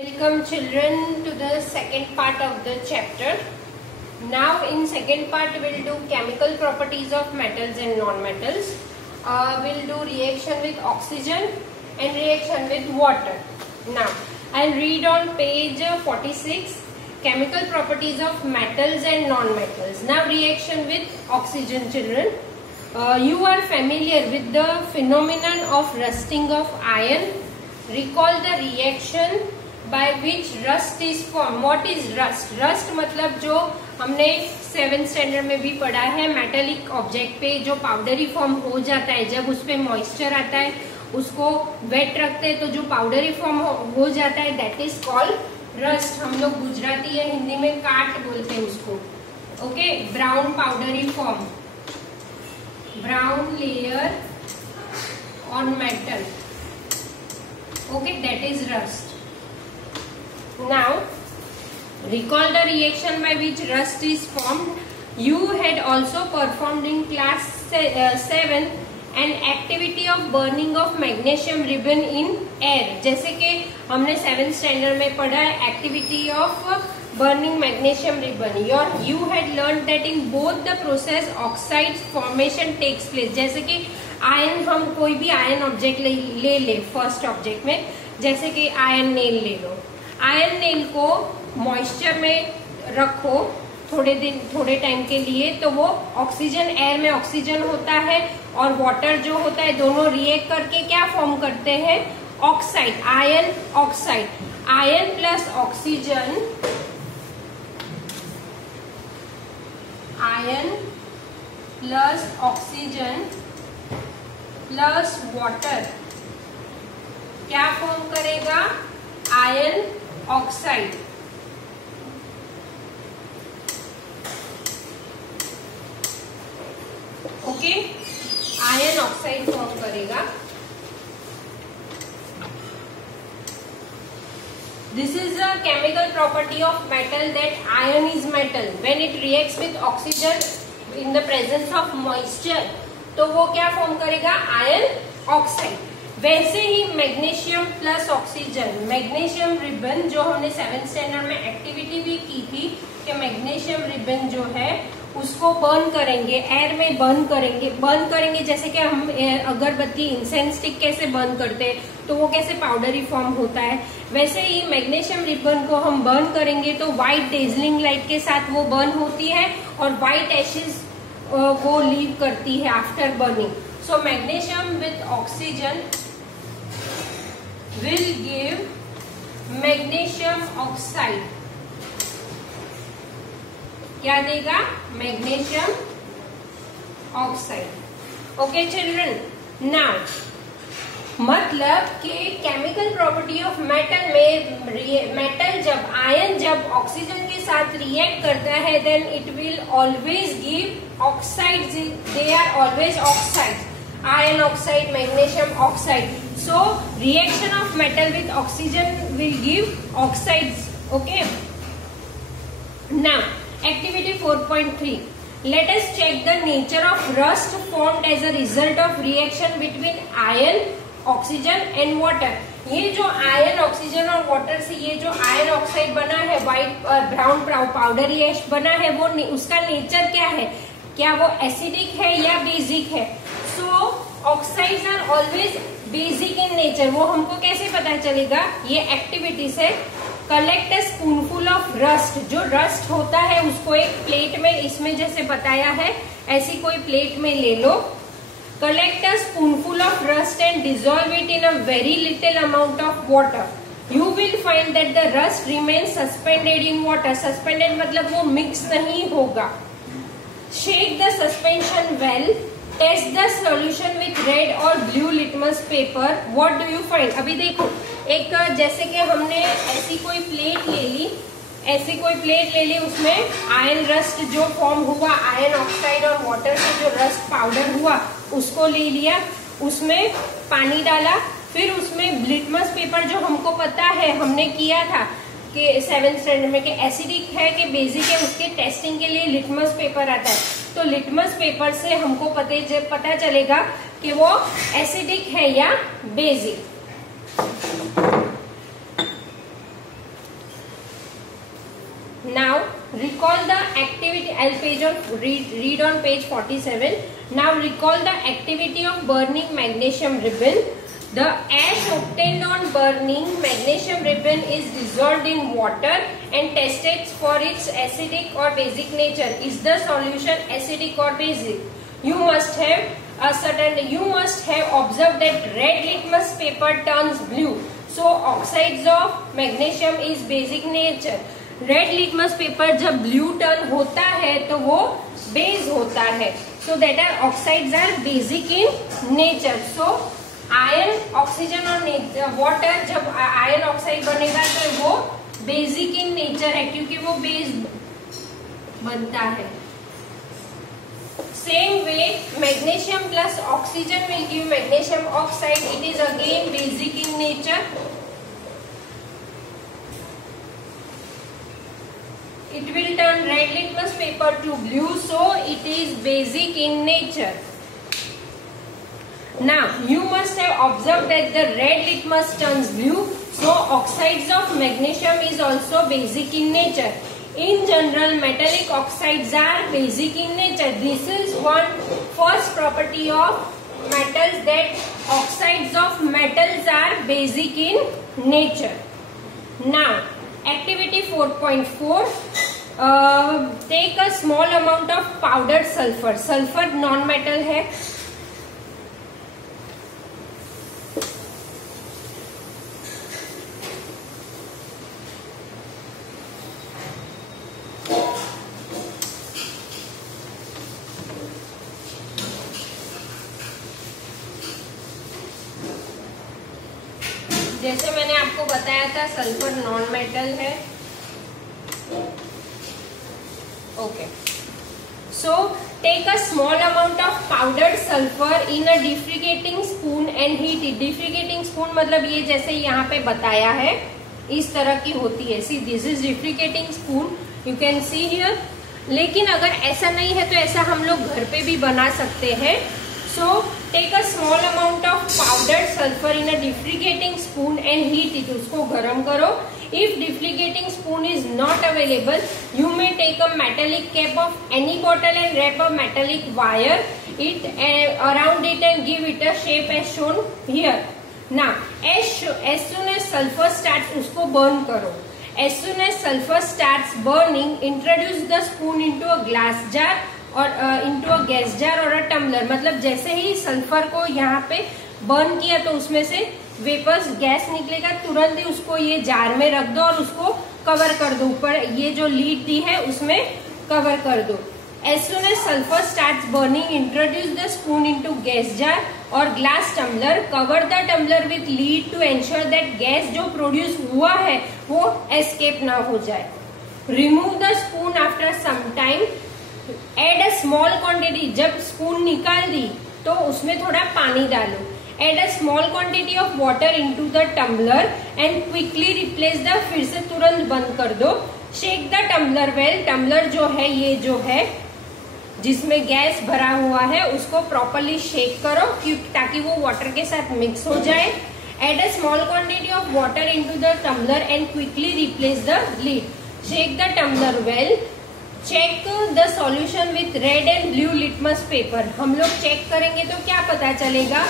Welcome children to the second part of the chapter. Now in second part we'll do chemical properties of metals and non-metals. We'll do reaction with oxygen and reaction with water. Now I'll read on page 46 chemical properties of metals and non-metals. Now reaction with oxygen, children. You are familiar with the phenomenon of rusting of iron. Recall the reaction by which rust is formed. What is rust? Rust मतलब जो हमने 7th standard में भी पढ़ा है, metallic object पे जो powdery form हो जाता है, जब उस पे मॉइस्चर आता है, उसको वेट रखते हैं तो जो पाउडरी फॉर्म हो जाता है, दैट इज कॉल्ड रस्ट. हम लोग गुजराती या हिंदी में काट बोलते हैं उसको. Okay, brown powdery form, brown layer on metal. Okay, that is rust. Now, recall the reaction by which rust is formed. You had also performed in class 7 an activity of burning of magnesium ribbon in air. जैसे कि हमने 7th standard में पढ़ा है activity of burning magnesium ribbon. You had learned that in both the process oxide formation takes place. जैसे कि ion, हम कोई भी आयन ऑब्जेक्ट ले फर्स्ट ऑब्जेक्ट में, जैसे कि आयन नेल ले लो. आयरन नेल को मॉइस्चर में रखो थोड़े टाइम के लिए, तो वो ऑक्सीजन, एयर में ऑक्सीजन होता है और वाटर जो होता है, दोनों रिएक्ट करके क्या फॉर्म करते हैं? Oxide, iron oxide. Iron plus oxygen, iron plus oxygen plus water क्या फॉर्म करेगा? Iron oxide. Okay, iron oxide form करेगा. This is a chemical property of metal that iron is metal when it reacts with oxygen in the presence of moisture, तो वो क्या form करेगा? Iron oxide. वैसे ही magnesium plus oxygen, magnesium ribbon जो हमने 7th standard में activity भी की थी कि मैग्नीशियम रिबन जो है उसको बर्न करेंगे, एयर में बर्न करेंगे जैसे कि हम अगरबत्ती, इंसेंस स्टिक कैसे बर्न करते हैं, तो वो कैसे पाउडरी फॉर्म होता है, वैसे ही मैग्नीशियम रिबन को हम बर्न करेंगे तो व्हाइट डेजलिंग लाइट के साथ वो बर्न होती है और व्हाइट एशेज वो लीव करती है after burning. So magnesium with oxygen will give magnesium oxide. क्या देगा? Magnesium oxide. Okay children, now मतलब कि केमिकल प्रॉपर्टी ऑफ मेटल में, मेटल जब आयन जब ऑक्सीजन के साथ रिएक्ट करता है, then it will always give oxide. They are always oxide, iron oxide, magnesium oxide. So reaction of metal with oxygen will give oxides. Okay, now activity 4.3. Let us check the nature of rust formed as a result of reaction between iron, oxygen and water. ये जो ion, oxygen और water से ये जो ion oxide बना है, white brown powdery एश बना है, वो उसका नेचर क्या है? क्या वो एसिडिक है या बेसिक है? So oxides are always basic in nature. वो हमको कैसे पता चलेगा? ये एक्टिविटी से. Collect a spoonful of rust. जो रस्ट होता है उसको एक प्लेट में, इसमें जैसे बताया है ऐसी कोई प्लेट में ले लो. Collect a spoonful of rust and dissolve it in a very little amount of water. You will find that the rust remain suspended in water. Suspended मतलब वो मिक्स नहीं होगा. Shake the suspension well. Test the solution with red और blue litmus paper. What do you find? अभी देखो, एक जैसे कि हमने ऐसी कोई प्लेट ले ली, उसमें आयन रस्ट जो फॉर्म हुआ, आयन ऑक्साइड और वाटर से जो रस्ट पाउडर हुआ उसको ले लिया, उसमें पानी डाला, फिर उसमें लिटमस पेपर जो हमको पता है, हमने किया था कि 7th स्टैंडर्ड में कि एसिडिक है कि बेसिक है, उसके टेस्टिंग के लिए लिटमस पेपर आता है. तो लिटमस पेपर से हमको पता चलेगा कि वो एसिडिक है या basic. recall the activity. I'll read on page 47. Now recall the activity of burning magnesium ribbon. The ash obtained on burning magnesium ribbon is dissolved in water and tested for its acidic or basic nature. Is the solution acidic or basic? You must have observed that red litmus paper turns blue. So oxides of magnesium is basic nature. Red litmus paper जब blue turn होता है तो वो base होता है. So that are oxides are basic in nature. So iron oxygen और water जब iron oxide बनेगा तो वो बेसिक इन नेचर है क्योंकि वो बेस बनता है. Same way magnesium plus oxygen will give magnesium oxide. It is again basic in nature. It will turn red litmus paper to blue, so it is basic in nature. Now, you must have observed that the red litmus turns blue, so oxides of magnesium is also basic in nature. In general, metallic oxides are basic in nature. This is one first property of metals, that oxides of metals are basic in nature. Now, activity 4.4. Take a small amount of powdered sulfur. Sulfur non-metal है. जैसे मैंने आपको बताया था sulphur non metal है. Okay. So take a small amount of powdered sulfur in a defrigating spoon and heat it. Defrigating spoon मतलब ये जैसे यहाँ पे बताया है इस तरह की होती है. See, this is defrigating spoon. You can see here. लेकिन अगर ऐसा नहीं है तो ऐसा हम लोग घर पे भी बना सकते हैं. So take a small amount of powdered sulfur in a defrigating spoon and heat it. उसको गर्म करो. If defrigating spoon is not available, you may take a metallic cap of any bottle and wrap a metallic wire around it and give it a shape as shown here. Now, as soon as sulfur starts, उसको burn करो. As soon as sulfur starts burning, introduce the spoon into a glass jar or into a gas jar or a tumbler. मतलब जैसे ही sulphur को यहाँ पे burn किया तो उसमें से वेपर्स गैस निकलेगा, तुरंत ही उसको ये जार में रख दो और उसको कवर कर दो. ऊपर ये जो लीड दी है उसमें कवर कर दो. As soon as sulfur starts burning, introduce the spoon into gas jar or glass tumbler. Cover the tumbler with lid to ensure that gas जो प्रोड्यूस हुआ है वो एस्केप ना हो जाए. Remove the spoon after some time. Add a small quantity. जब spoon निकाल दी तो उसमें थोड़ा पानी डालो. Add a small quantity of water into the tumbler and quickly replace the. फिर से तुरंत बंद कर दो. Shake the tumbler well. tumbler जो है ये जो है जिसमें गैस भरा हुआ है उसको प्रॉपरली शेक करो ताकि वो वाटर के साथ मिक्स हो जाए. Add a small quantity of water into the tumbler and quickly replace the lid. Shake the tumbler well. Check the solution with red and blue litmus paper. हम लोग check करेंगे तो क्या पता चलेगा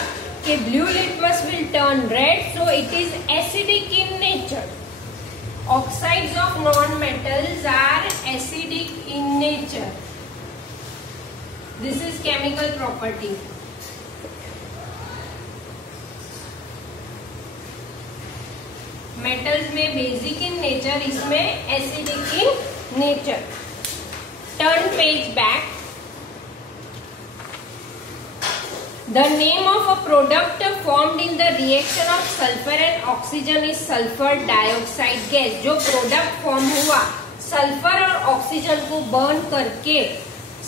कि blue litmus will turn red, so it is acidic in nature. Oxides of non-metals are acidic in nature. This is chemical property. Metals में basic in nature, इसमें acidic in nature. Turn page back. The name of a product formed in the reaction of sulfur and oxygen is sulfur dioxide gas. जो product form हुआ sulphur और oxygen को burn करके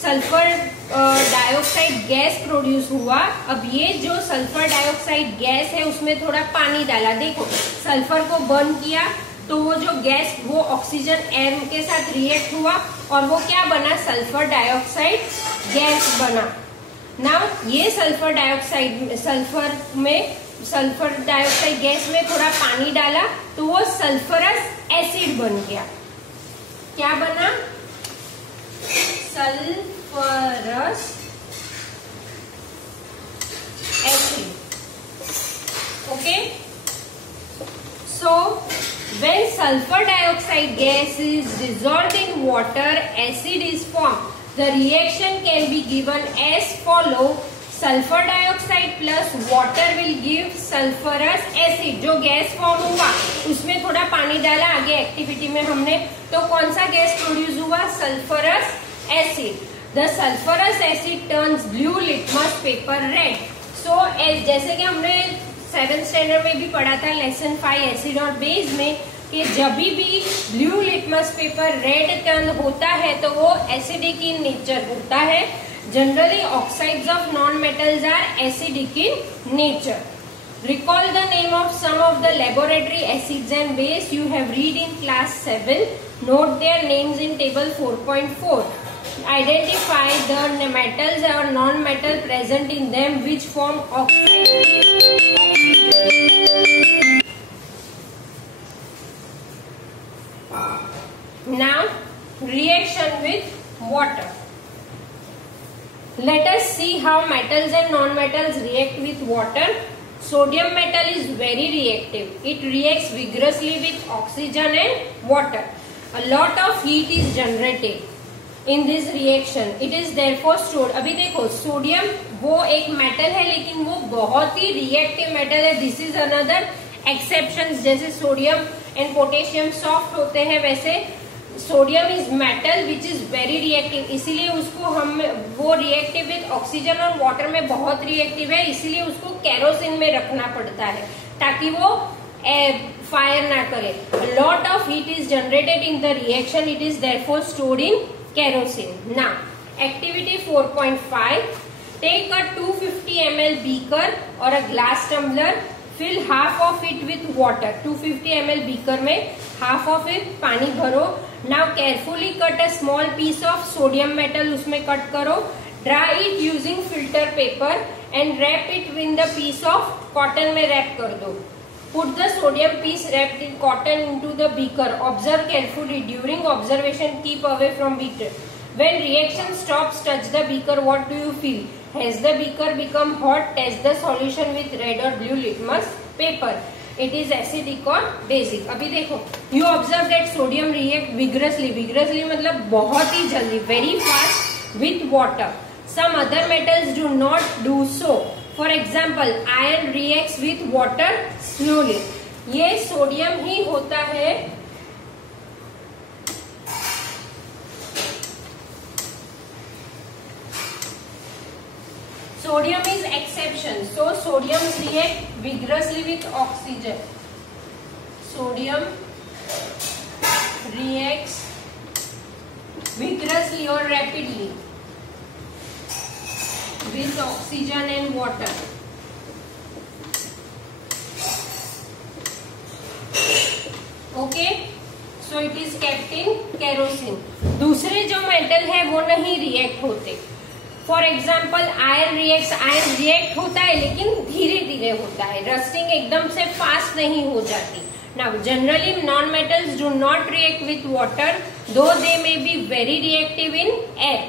sulphur dioxide gas produce हुआ. अब ये जो sulphur dioxide gas है उसमें थोड़ा पानी डाला. देखो सल्फर को बर्न किया तो वो जो गैस वो ऑक्सीजन एयर के साथ रिएक्ट हुआ और वो क्या बना, सल्फर डाइऑक्साइड गैस बना. ना ये सल्फर डाइऑक्साइड गैस में थोड़ा पानी डाला तो वो सल्फरस एसिड बन गया. क्या बना, sulfurous acid. Okay, so when sulfur dioxide gas is dissolved in water, acid is formed. The reaction can be given as follow. Sulphur dioxide plus water will give sulphurous acid. जो gas form हुआ उसमें थोड़ा पानी डाला आगे activity में हमने, तो कौन सा गैस प्रोड्यूस हुआ? Sulphurous acid. The sulphurous acid turns blue litmus paper red. So जैसे कि हमने 7th स्टैंडर्ड में भी पढ़ा था लेसन 5 एसिड और बेस में, कि जब भी blue litmus paper red turn होता है तो वो एसिडिक इन नेचर होता है. Generally, oxides of non-metals are acidic in nature. Recall the name of some of the laboratory acids and base you have read in class 7. Note their names in table 4.4. Identify the metals or non-metal present in them which form oxide. Now, reaction with water. Let us see how metals and non-metals react with water. Sodium metal is very reactive. It reacts vigorously with oxygen and water. A lot of heat is generated in this reaction. It is therefore stored. अभी देखो sodium वो एक metal है लेकिन वो बहुत ही reactive metal है. This is another exception. जैसे सोडियम एंड पोटेशियम सॉफ्ट होते हैं वैसे sodium is metal which is very reactive. इसीलिए उसको हम वो रिएक्टिव विद ऑक्सीजन और वाटर में बहुत रिएक्टिव है, इसीलिए उसको केरोसिन में रखना पड़ता है ताकि वो फायर ना करे. Lot of heat is generated in the reaction. It is therefore stored in kerosene. Now activity 4.5. Take a 250 ml beaker और a glass tumbler. Fill half of it with water. 250 ml beaker में half of it पानी भरो. Now carefully cut a small piece of sodium metal उसमें cut करो. Dry it using filter paper and wrap it with the piece of cotton में wrap कर दो. Put the sodium piece wrapped in cotton into the beaker. Observe carefully. During observation keep away from beaker. When reaction stops, touch the beaker. What do you feel? Has the beaker become hot? Test the solution with red or blue litmus paper. It is acidic or basic. अभी देखो, you observe that sodium react vigorously. Vigorously मतलब बहुत ही जल्दी, very fast with water. Some other metals do not do so. For example, iron reacts with water slowly. ये sodium ही होता है. Sodium is exception. So sodium react vigorously with oxygen. Sodium reacts vigorously or rapidly with oxygen and water. Okay, so it is kept in kerosene. दूसरे जो metal है वो नहीं react होते. For example iron react होता है लेकिन धीरे धीरे होता है. रस्टिंग एकदम से फास्ट नहीं हो जाती. Now generally non metals do not react with water though they may be very reactive in air.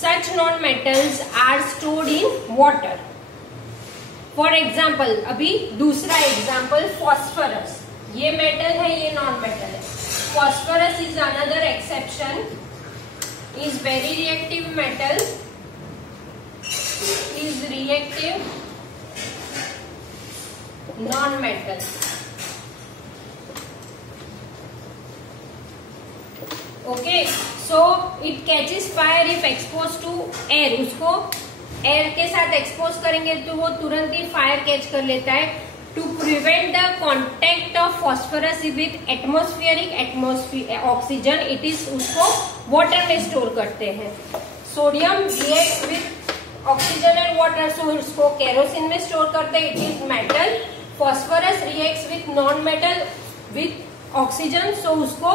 Such non metals are stored in water. For example अभी दूसरा एग्जाम्पल फॉस्फरस. ये मेटल है, ये नॉन मेटल है. Phosphorus is another exception. Is very reactive metal. Is reactive non-metal. Okay, so it catches fire if exposed to air. उसको air के साथ expose करेंगे तो वो तुरंत ही फायर कैच कर लेता है. To prevent the contact of phosphorus with atmosphere oxygen, it is उसको वाटर में स्टोर करते हैं. Sodium react with oxygen and water, so इसको केरोसिन में स्टोर करते हैं. It is metal. Phosphorus reacts with non metal with oxygen, so उसको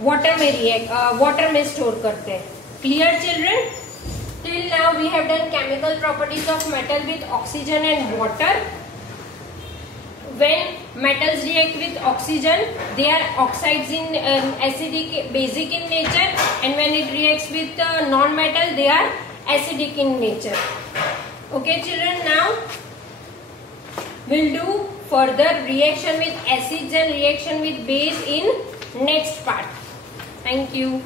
water में स्टोर करते हैं. Clear children? Till now we have done chemical properties of metal with oxygen and water. when metals react with oxygen, they are oxides in acidic, basic in nature, and when it reacts with non-metal, they are acidic in nature. Okay children, now we'll do further reaction with acids and reaction with base in next part. Thank you.